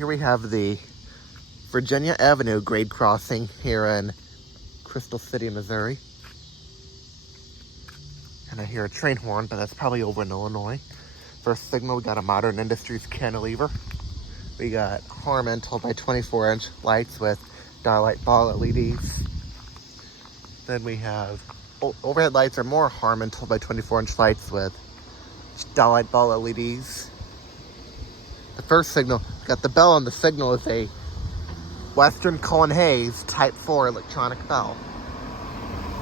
Here we have the Virginia Avenue grade crossing here in Crystal City, Missouri. And I hear a train horn, but that's probably over in Illinois. First signal, we got a Modern Industries cantilever. We got Harman 12 by 24 inch lights with dial-light ball LEDs. Then we have overhead lights are more Harman 12 by 24 inch lights with dial-light ball LEDs. The first signal, got the bell on the signal is a Western Cullen Hayes Type 4 electronic bell,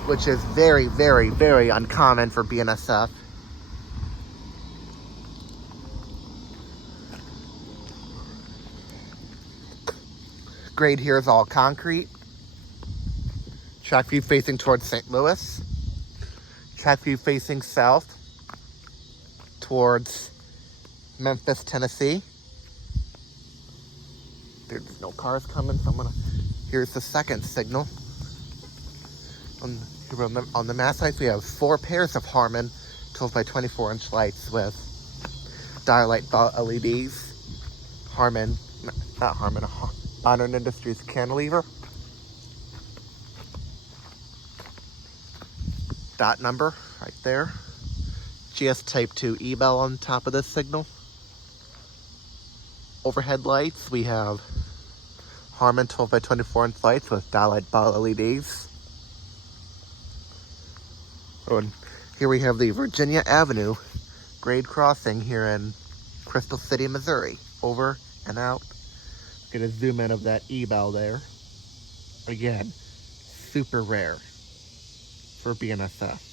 which is very, very, very uncommon for BNSF. Grade here is all concrete. Track view facing towards St. Louis. Track view facing south towards Memphis, Tennessee. There's no cars coming, so here's the second signal. On the mast lights, we have 4 pairs of Harman 12 by 24 inch lights with dial-light ball LEDs. Modern Industries cantilever. Dot number right there. GS Type 2 E-bell on top of this signal. Overhead lights, we have Harman 12 by 24 inch lights with dial-light ball LEDs. And here we have the Virginia Avenue grade crossing here in Crystal City, Missouri. Over and out. Get a zoom in of that E-bell there. Again, super rare for BNSF.